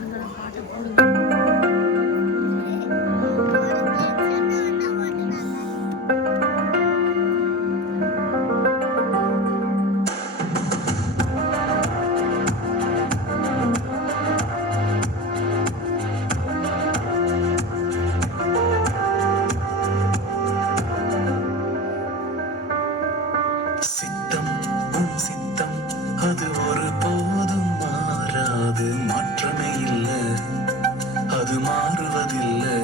பாருங்க பாட்டை போடுங்க. சித்தம் உன் சித்தம் அது ஒரு போதும் மாறாது, மாற்றமே இல்லை, அது மாறுவதில்லை.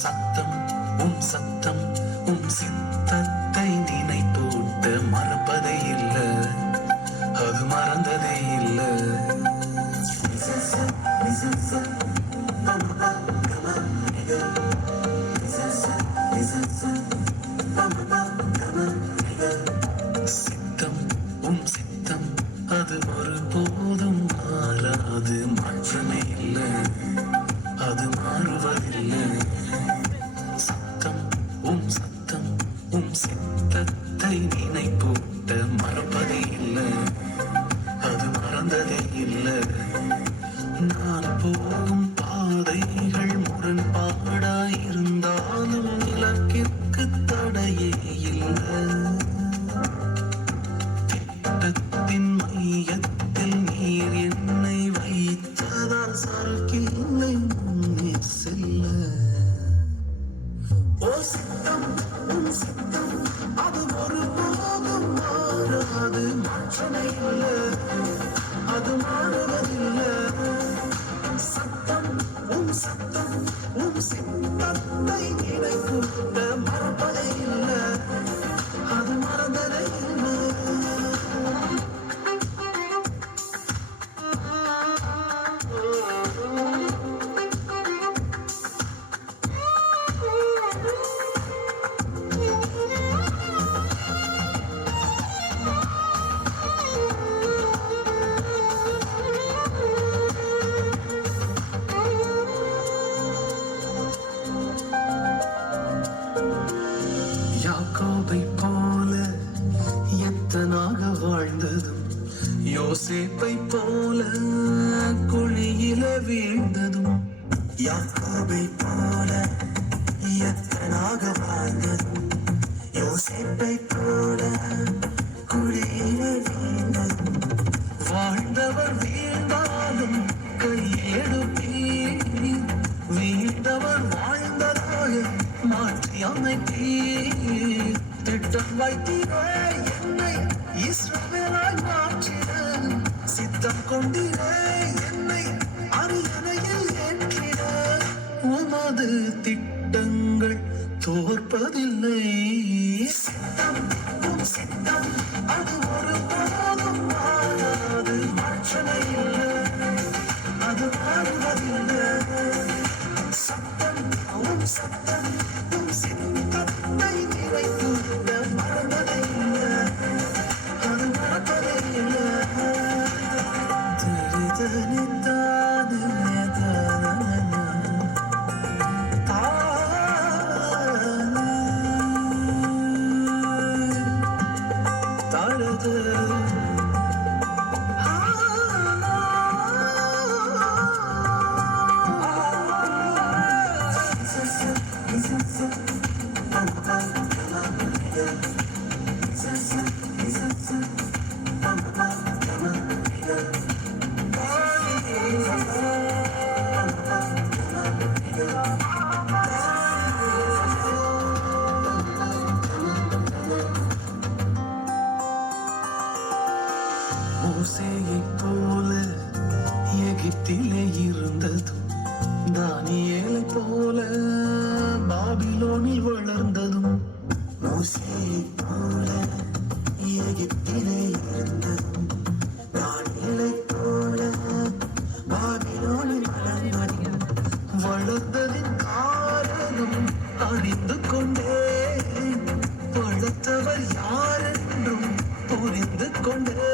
சத்தம் உன் சத்தம் உன் சித்தத்தை நினைப்பூட்ட மறப்பதே இல்லை, அது மறந்ததே இல்லை. சித்தம் உன் சித்தம் அது ஒரு போதும் மாறாது, மாற்றமே இல்லை, அது மாறுவதில்லை. சத்தம் உன் சத்தம் உன் சித்தத்தை நினைப்பூட்ட மறப்பதே இல்லை, அது மறந்ததே இல்லை. நான் போகும் பாதைகள் முரண்பாடாயிருந்தாலும் இலக்கிற்கு தடையே இல்லை. திட்டத்தின் மையத்தில் நீர் என்னை வைத்ததால் சறுக்கில்லை முன்னே செல்ல. ஓ சித்தம் உன் சித்தம் அது ஒரு போதும் மாறாது, மாற்றமே இல்லை, அது மாறுவதில்லை. சத்தம் உன் சத்தம் உன் சித்தத்தை நினைப்பூட்ட மறப்பதே இல்லை, அது மறந்ததே இல்லை. யாக்கோபை போல எத்தனாக வாழ்ந்ததும், யோசேப்பை போல குழியில வீழ்ந்ததும். யாக்கோபை போல எத்தனாக வாழ்ந்ததும், யோசேப்பை போல குழியில வீழ்ந்ததும். வாழ்ந்தவர் வீழ்ந்தாலும் கையெடுப்பீர், வீழ்ந்தவர் வாழ்ந்ததாக மாற்றி அமைத்தீர். திட்டம் வைத்தீரே என்னை இஸ்ரவேலாய் மாற்றிட, சித்தம் கொண்டீரே என்னை அரியணையில் ஏற்றிட. உமது திட்டங்கள் தோற்பதில்லை. சித்தம் உன் சித்தம் அது ஒரு போதும் மாறாது, மாற்றமே இல்லை, அது மாறுவதில்லை. சத்தம் உன் சத்தம் உன் சித்தத்தை நினைப்பூட்ட மறந்ததே இல்லை, அது மறப்பதே இல்லை. மோசேயைப் போல எகிப்திலே இருந்ததும், தானியேலைப் போல பாபிலோனில் வளர்ந்ததும். மோசேயைப் போல எகிப்திலே இருந்ததும், தானியேலைப் போல பாபிலோனில் வளர்ந்ததும். வளர்ந்ததின் காரணம் அறிந்து கொண்டேன், வளர்த்தவர் யாரென்றும் புரிந்து கொண்டேன்.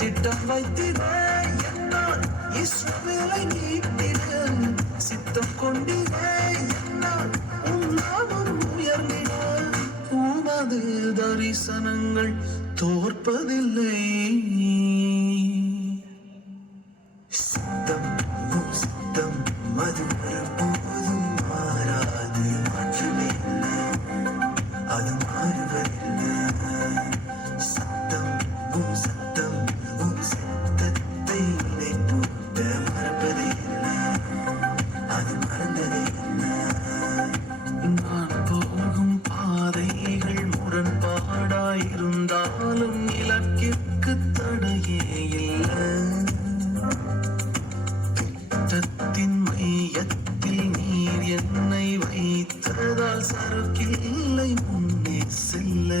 திட்டம் வைத்திடே என்னால் இஸ்ரவேலை நீட்டிட, சித்தம் கொண்டிடே என்னால் உன் நாமம் உயர்ந்திட. உமது தரிசனங்கள் தோற்பதில்லை. இங்கே இல்லை. திட்டத்தின் மையத்தில் நீர் என்னை வைத்ததால் சறுக்கில்லை முன்னே செல்ல.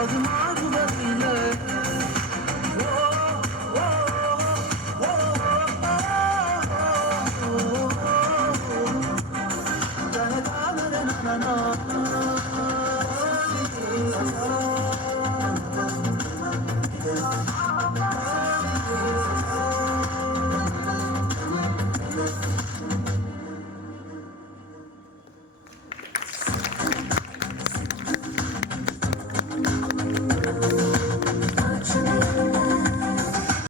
அது மாறுவதில்லை. Na na na na na.